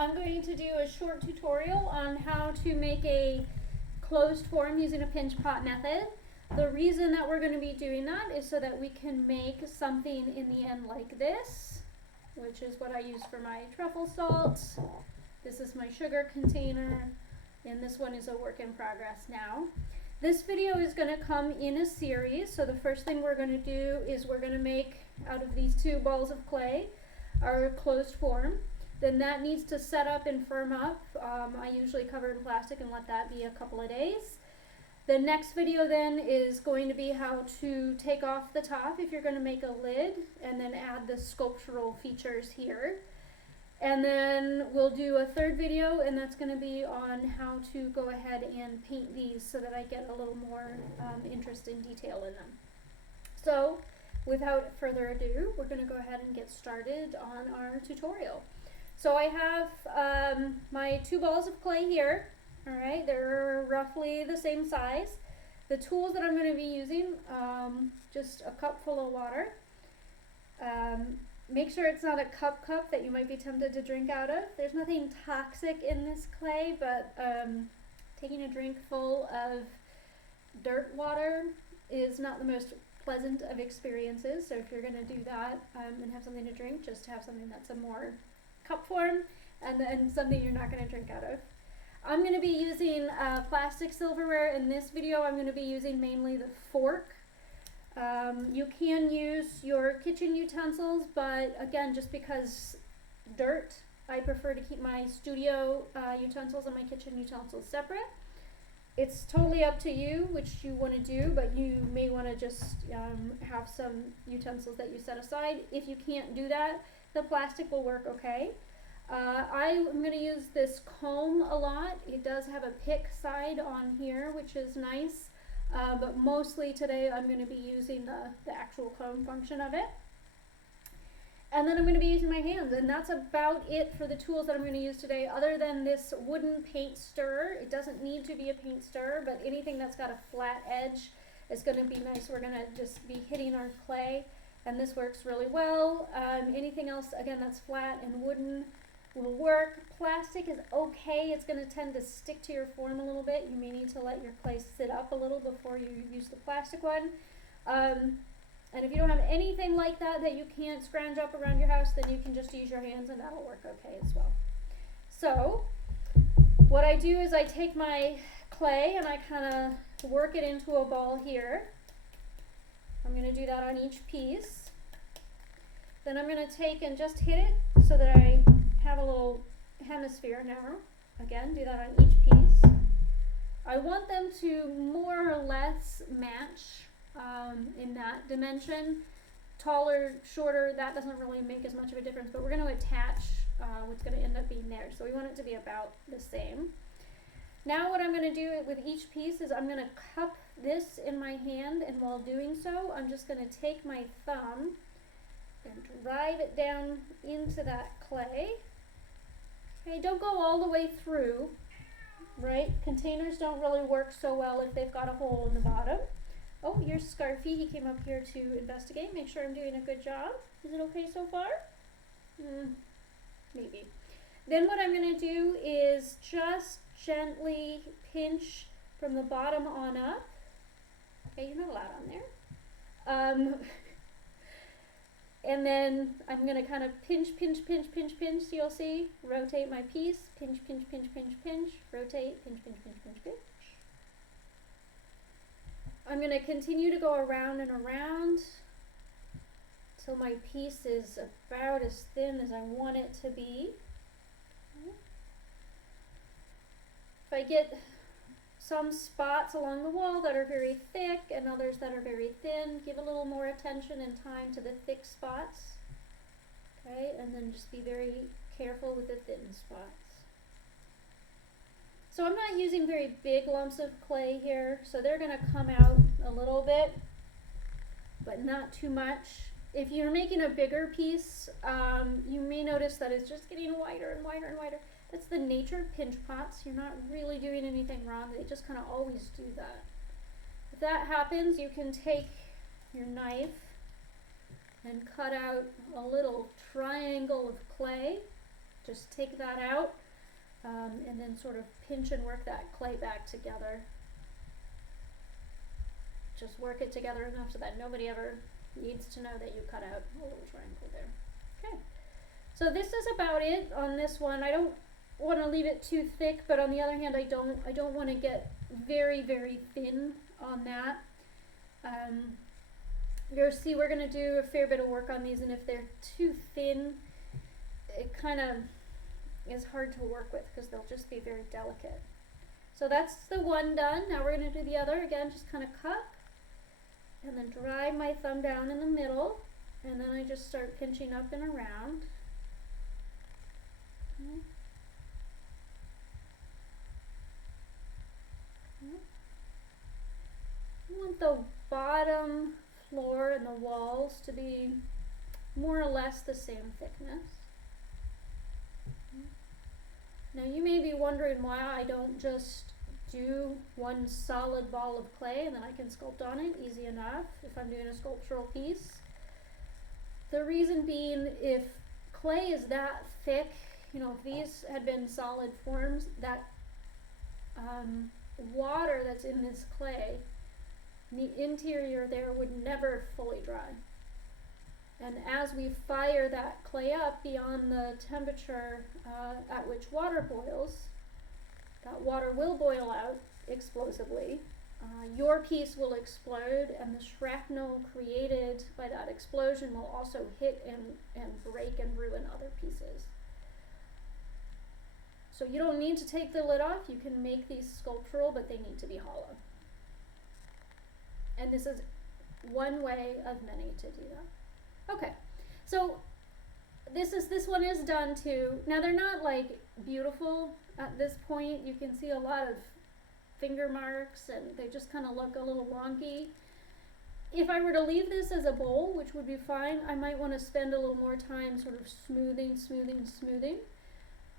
I'm going to do a short tutorial on how to make a closed form using a pinch pot method. The reason that we're going to be doing that is so that we can make something in the end like this, which is what I use for my truffle salt. This is my sugar container, and this one is a work in progress now. This video is going to come in a series, so the first thing we're going to do is we're going to make, out of these two balls of clay, our closed form. Then that needs to set up and firm up. I usually cover it in plastic and let that be a couple of days. The next video then is going to be how to take off the top if you're going to make a lid, and then add the sculptural features here. And then we'll do a third video, and that's going to be on how to go ahead and paint these so that I get a little more interest in detail in them. So without further ado, we're going to go ahead and get started on our tutorial. So I have my two balls of clay here. All right, they're roughly the same size. The tools that I'm going to be using, just a cup full of water. Make sure it's not a cup that you might be tempted to drink out of. There's nothing toxic in this clay, but taking a drink full of dirt water is not the most pleasant of experiences. So if you're going to do that and have something to drink, just have something that's a more cup form, and then something you're not going to drink out of. I'm going to be using plastic silverware. In this video, I'm going to be using mainly the fork. You can use your kitchen utensils, but again, just because dirt, I prefer to keep my studio utensils and my kitchen utensils separate. It's totally up to you which you want to do, but you may want to just have some utensils that you set aside. If you can't do that, the plastic will work okay. I'm going to use this comb a lot. It does have a pick side on here, which is nice, but mostly today I'm going to be using the actual comb function of it. And then I'm going to be using my hands, and that's about it for the tools that I'm going to use today, other than this wooden paint stirrer. It doesn't need to be a paint stirrer, but anything that's got a flat edge is going to be nice. We're going to just be hitting our clay, and this works really well. Anything else, again, that's flat and wooden will work. Plastic is okay. It's going to tend to stick to your form a little bit. You may need to let your clay sit up a little before you use the plastic one. And if you don't have anything like that that you can't scrounge up around your house, then you can just use your hands and that'll work okay as well. So what I do is I take my clay and I kind of work it into a ball here. I'm going to do that on each piece. Then I'm going to take and just hit it so that I have a little hemisphere now. Again, do that on each piece. I want them to more or less match in that dimension. Taller, shorter, that doesn't really make as much of a difference, but we're going to attach what's going to end up being there. So we want it to be about the same. Now what I'm going to do with each piece is I'm going to cup this in my hand, and while doing so, I'm just going to take my thumb and drive it down into that clay. Okay, don't go all the way through, right? Containers don't really work so well if they've got a hole in the bottom. Oh, here's Scarfy. He came up here to investigate, make sure I'm doing a good job. Is it okay so far? Maybe. Then what I'm going to do is just gently pinch from the bottom on up. Okay, you're not allowed on there. And then I'm going to kind of pinch, so you'll see. Rotate my piece, pinch, rotate, pinch. I'm going to continue to go around and around till my piece is about as thin as I want it to be. If I get some spots along the wall that are very thick and others that are very thin, give a little more attention and time to the thick spots. Okay, and then just be very careful with the thin spots. So I'm not using very big lumps of clay here, so they're going to come out a little bit, but not too much. If you're making a bigger piece, you may notice that it's just getting wider and wider and wider. That's the nature of pinch pots. You're not really doing anything wrong. They just kind of always do that. If that happens, you can take your knife and cut out a little triangle of clay Just take that out and then sort of pinch and work that clay back together. Just work it together enough so that nobody ever needs to know that you cut out a little triangle there. Okay, so this is about it on this one. I don't want to leave it too thick, but on the other hand, I don't want to get very, very thin on that. You'll see we're going to do a fair bit of work on these, and if they're too thin, it kind of is hard to work with because they'll just be very delicate. So that's the one done. Now we're going to do the other. Again, just kind of cup and then drive my thumb down in the middle, and then I just start pinching up and around. Okay. You want the bottom floor and the walls to be more or less the same thickness. Now you may be wondering why I don't just do one solid ball of clay and then I can sculpt on it easy enough if I'm doing a sculptural piece. The reason being, if clay is that thick, you know, if these had been solid forms, that water that's in this clay, the interior there would never fully dry. And as we fire that clay up beyond the temperature at which water boils, that water will boil out explosively. Your piece will explode, and the shrapnel created by that explosion will also hit and break and ruin other pieces. So you don't need to take the lid off. You can make these sculptural, but they need to be hollow. And this is one way of many to do that. Okay, so this one is done too. Now they're not like beautiful at this point. You can see a lot of finger marks and they just kind of look a little wonky. If I were to leave this as a bowl, which would be fine, I might want to spend a little more time sort of smoothing.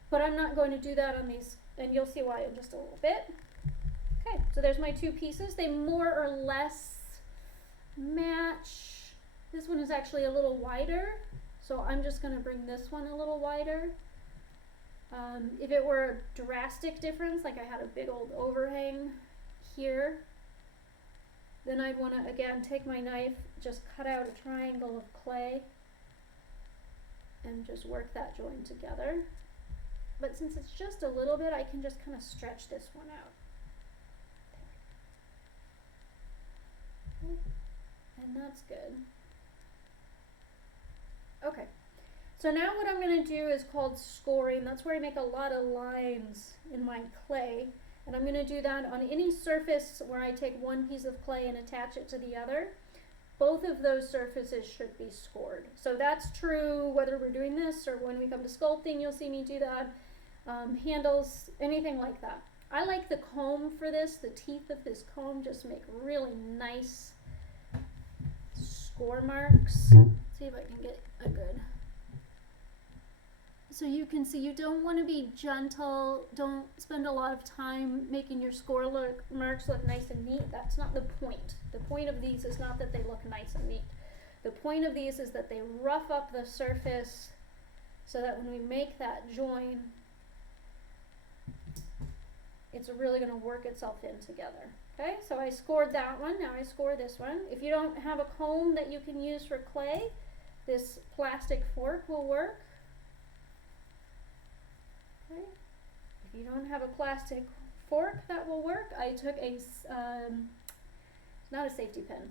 But I'm not going to do that on these, and you'll see why in just a little bit. Okay, so there's my two pieces. They more or less match. This one is actually a little wider, so I'm just going to bring this one a little wider. If it were a drastic difference, like I had a big old overhang here, then I'd want to, again, take my knife, just cut out a triangle of clay, and just work that join together. But since it's just a little bit, I can just kind of stretch this one out. Okay. And that's good. Okay, so now what I'm going to do is called scoring. That's where I make a lot of lines in my clay. And I'm going to do that on any surface where I take one piece of clay and attach it to the other. Both of those surfaces should be scored. So that's true whether we're doing this or when we come to sculpting, you'll see me do that. Handles, anything like that. I like the comb for this. The teeth of this comb just make really nice score marks. Let's see if I can get a good. So you can see you don't want to be gentle. Don't spend a lot of time making your score marks look nice and neat. That's not the point. The point of these is not that they look nice and neat. The point of these is that they rough up the surface so that when we make that join, it's really going to work itself in together. Okay, so I scored that one. Now I score this one. If you don't have a comb that you can use for clay, this plastic fork will work. Okay. If you don't have a plastic fork, that will work. I took a, not a safety pin.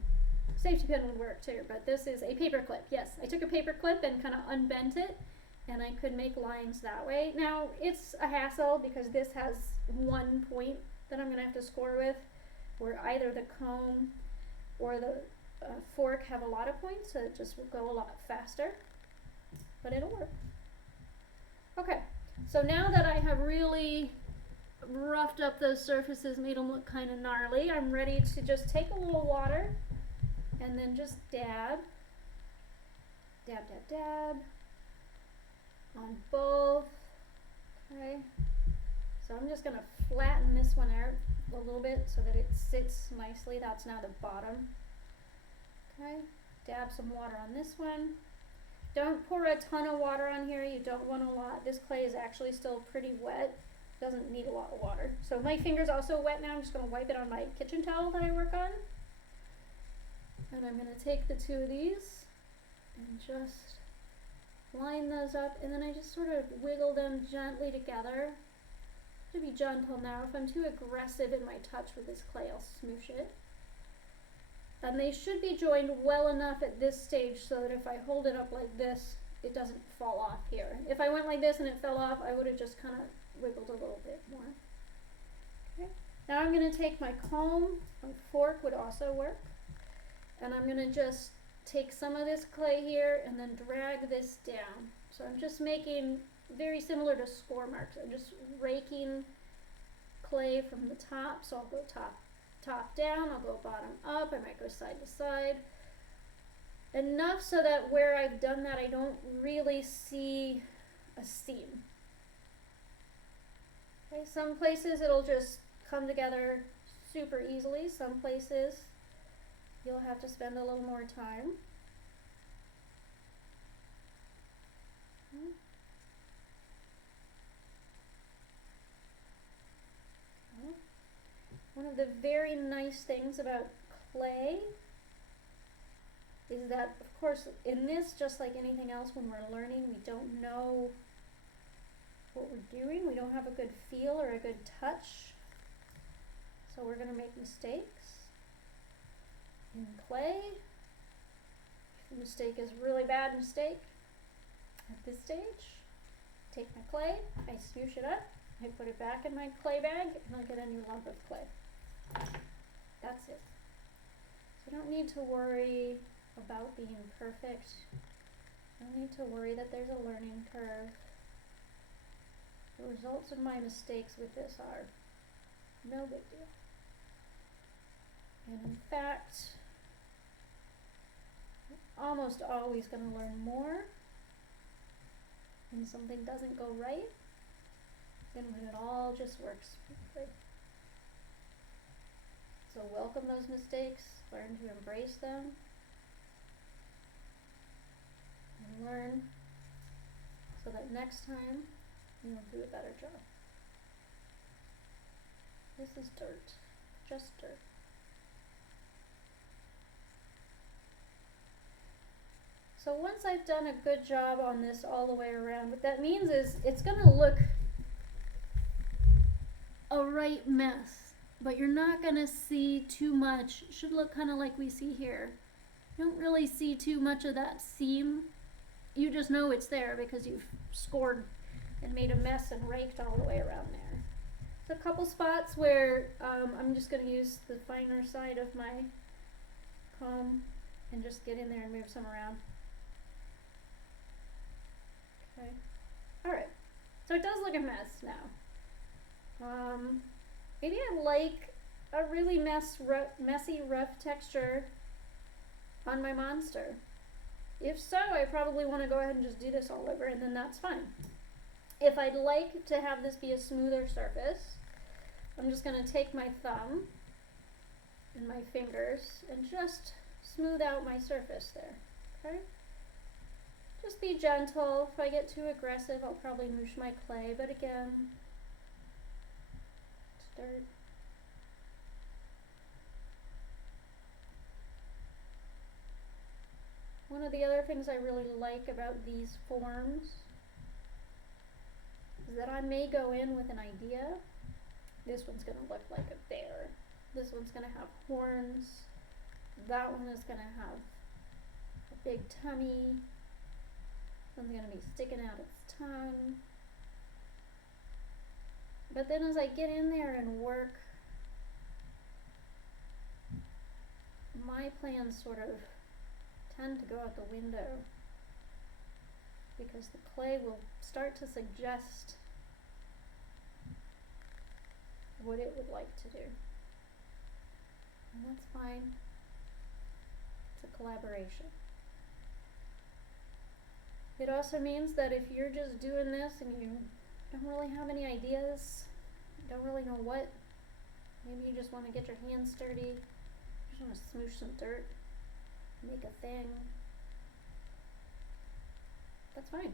Safety pin would work too, but this is a paper clip. Yes, I took a paper clip and kind of unbent it, and I could make lines that way. Now, it's a hassle because this has one point that I'm going to have to score with, where either the comb or the fork have a lot of points, so it just will go a lot faster, but it'll work. Okay, so now that I have really roughed up those surfaces, made them look kind of gnarly, I'm ready to just take a little water and then just dab on both. Okay, so I'm just going to flatten this one out a little bit so that it sits nicely. That's now the bottom. Okay, dab some water on this one. Don't pour a ton of water on here. You don't want a lot. This clay is actually still pretty wet. Doesn't need a lot of water. So my finger's also wet now. I'm just going to wipe it on my kitchen towel that I work on. And I'm going to take the two of these and just line those up. And then I just sort of wiggle them gently together. To be gentle now. If I'm too aggressive in my touch with this clay, I'll smoosh it. And they should be joined well enough at this stage so that if I hold it up like this, it doesn't fall off here. If I went like this and it fell off, I would have just kind of wiggled a little bit more. Okay. Now I'm going to take my comb, my fork would also work, and I'm going to just take some of this clay here and then drag this down. So I'm just making very similar to score marks. I'm just raking clay from the top, so I'll go top down, I'll go bottom up, I might go side to side. Enough so that where I've done that I don't really see a seam. Okay, some places it'll just come together super easily, some places you'll have to spend a little more time. One of the very nice things about clay is that, of course, in this, just like anything else when we're learning, we don't know what we're doing. We don't have a good feel or a good touch. So we're going to make mistakes. In clay, if the mistake is a really bad mistake, at this stage, take my clay, I smoosh it up, I put it back in my clay bag, and I'll get a new lump of clay. That's it. So I don't need to worry about being perfect. I don't need to worry that there's a learning curve. The results of my mistakes with this are no big deal. And in fact, I'm almost always going to learn more when something doesn't go right than when it all just works smoothly. So welcome those mistakes, learn to embrace them, and learn so that next time you'll do a better job. This is dirt, just dirt. So once I've done a good job on this all the way around, what that means is it's going to look a right mess, but you're not going to see too much. It should look kind of like we see here. You don't really see too much of that seam. You just know it's there because you've scored and made a mess and raked all the way around there. There's a couple spots where I'm just going to use the finer side of my comb and just get in there and move some around. Okay. Alright, so it does look a mess now. Maybe I like a really messy, rough texture on my monster. If so, I probably want to go ahead and just do this all over, and then that's fine. If I'd like to have this be a smoother surface, I'm just going to take my thumb and my fingers and just smooth out my surface there. Okay? Just be gentle. If I get too aggressive, I'll probably moosh my clay, but again, it's dirt. One of the other things I really like about these forms is that I may go in with an idea. This one's going to look like a bear. This one's going to have horns. That one is going to have a big tummy. One's going to be sticking out its tongue. But then as I get in there and work, my plans sort of tend to go out the window because the clay will start to suggest what it would like to do. And that's fine. It's a collaboration. It also means that if you're just doing this and you don't really have any ideas, you don't really know what, maybe you just want to get your hands dirty, you just want to smoosh some dirt, make a thing, That's fine.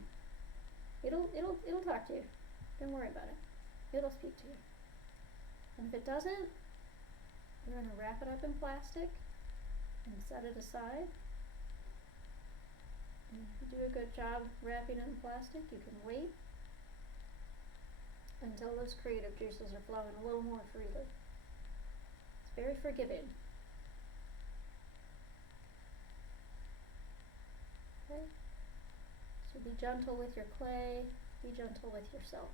It'll talk to you. Don't worry about it. It'll speak to you. And if it doesn't, we're going to wrap it up in plastic and set it aside. And if you do a good job wrapping it in plastic, you can wait until those creative juices are flowing a little more freely. It's very forgiving. Okay? So be gentle with your clay, be gentle with yourself.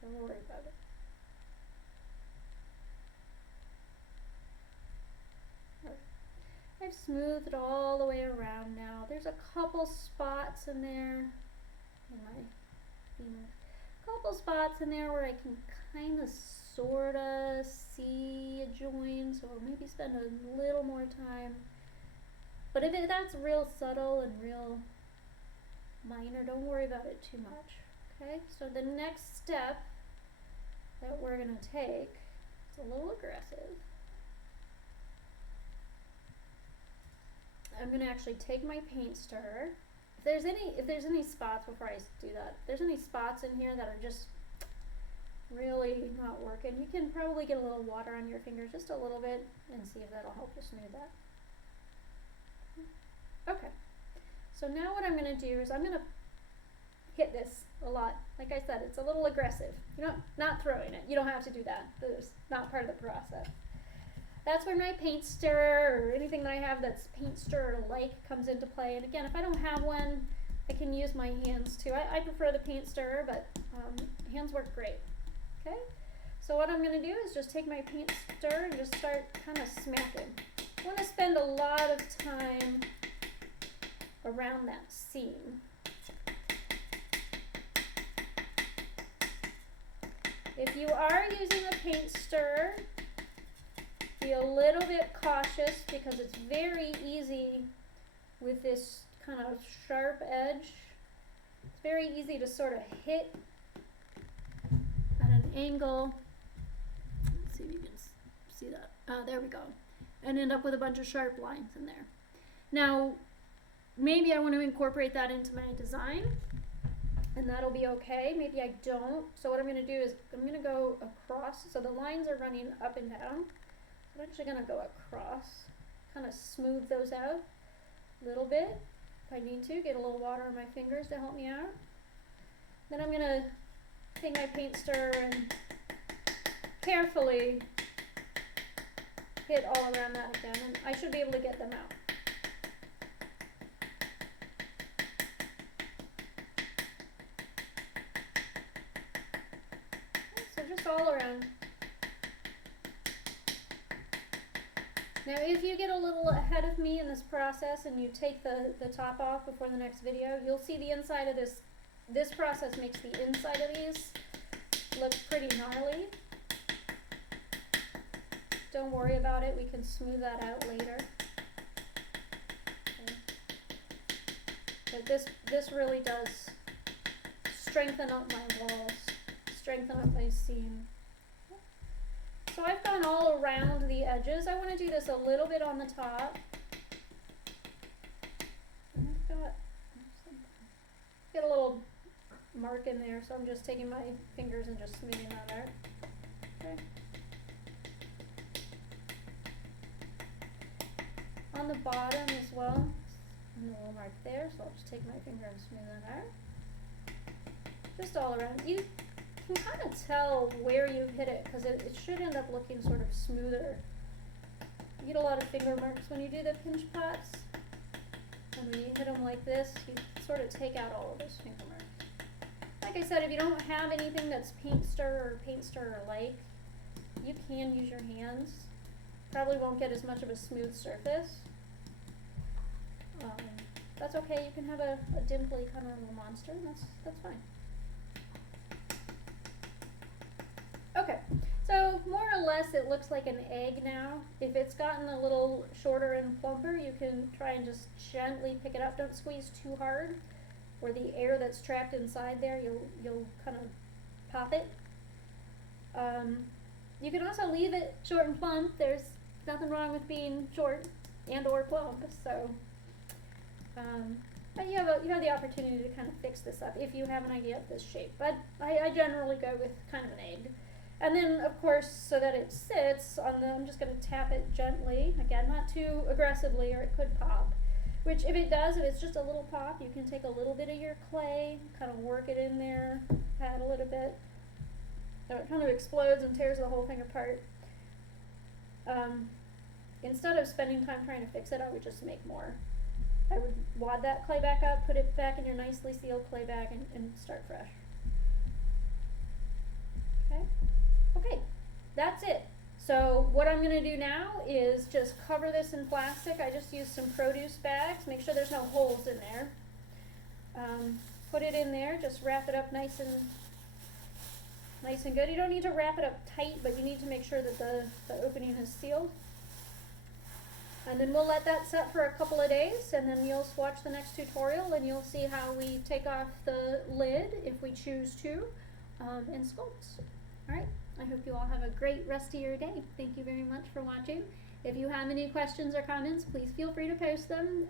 Don't worry about it. I've smoothed it all the way around now. There's a couple spots in there in my femur. Couple spots in there where I can kind of sorta see a joint, so maybe spend a little more time. But if that's real subtle and real minor, don't worry about it too much. Okay, so the next step that we're gonna take is a little aggressive. I'm gonna actually take my paint stirrer. If there's any spots, before I do that, if there's any spots in here that are just really not working, you can probably get a little water on your fingers, just a little bit, and see if that'll help you smooth that. Okay, so now what I'm gonna do is I'm gonna hit this a lot. Like I said, it's a little aggressive. Not throwing it. You don't have to do that. It's not part of the process. That's where my paint stirrer or anything that I have that's paint stirrer-like comes into play. And again, if I don't have one, I can use my hands too. I prefer the paint stirrer, but hands work great. Okay? So what I'm going to do is just take my paint stirrer and just start kind of smacking. I want to spend a lot of time around that seam. If you are using a paint stirrer, be a little bit cautious because it's very easy with this kind of sharp edge. It's very easy to sort of hit at an angle. Let's see if you can see that. There we go. And end up with a bunch of sharp lines in there. Now, maybe I want to incorporate that into my design, and that'll be okay. Maybe I don't. So what I'm going to do is I'm going to go across. So the lines are running up and down. I'm actually going to go across, kind of smooth those out a little bit if I need to, get a little water on my fingers to help me out. Then I'm going to take my paint stirrer and carefully hit all around that again, and I should be able to get them out. So just all around. Now if you get a little ahead of me in this process and you take the top off before the next video, you'll see the inside of this. This process makes the inside of these look pretty gnarly. Don't worry about it, we can smooth that out later. Okay. But this really does strengthen up my walls, strengthen up my seam. So I've gone all around the edges. I want to do this a little bit on the top. And I've got a little mark in there, so I'm just taking my fingers and just smoothing that out. Okay. On the bottom as well, and a little mark there, so I'll just take my finger and smooth that out. Just all around. You can kind of tell where you hit it because it should end up looking sort of smoother. You get a lot of finger marks when you do the pinch pots, and when you hit them like this, you sort of take out all of those finger marks. Like I said, if you don't have anything that's paint stirrer or paint stirrer like, you can use your hands. Probably won't get as much of a smooth surface. That's okay. You can have a dimply kind of little monster, and that's fine. Okay, so more or less it looks like an egg now. If it's gotten a little shorter and plumper, you can try and just gently pick it up. Don't squeeze too hard, or the air that's trapped inside there, you'll kind of pop it. You can also leave it short and plump. There's nothing wrong with being short and or plump, so But you have the opportunity to kind of fix this up if you have an idea of this shape. But I generally go with kind of an egg. And then, of course, so that it sits on I'm just going to tap it gently. Again, not too aggressively or it could pop. Which, if it's just a little pop, you can take a little bit of your clay, kind of work it in there, pat a little bit. So it kind of explodes and tears the whole thing apart. Instead of spending time trying to fix it, I would just make more. I would wad that clay back up, put it back in your nicely sealed clay bag, and start fresh. Okay, that's it. So what I'm going to do now is just cover this in plastic. I just used some produce bags. Make sure there's no holes in there. Put it in there. Just wrap it up nice and good. You don't need to wrap it up tight, but you need to make sure that the opening is sealed. And then we'll let that set for a couple of days, and then you'll watch the next tutorial and you'll see how we take off the lid if we choose to, and sculpt. Alright, I hope you all have a great rest of your day. Thank you very much for watching. If you have any questions or comments, please feel free to post them.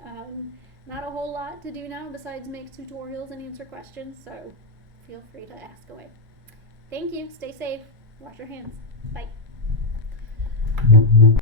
Not a whole lot to do now besides make tutorials and answer questions, so feel free to ask away. Thank you, stay safe, wash your hands, bye.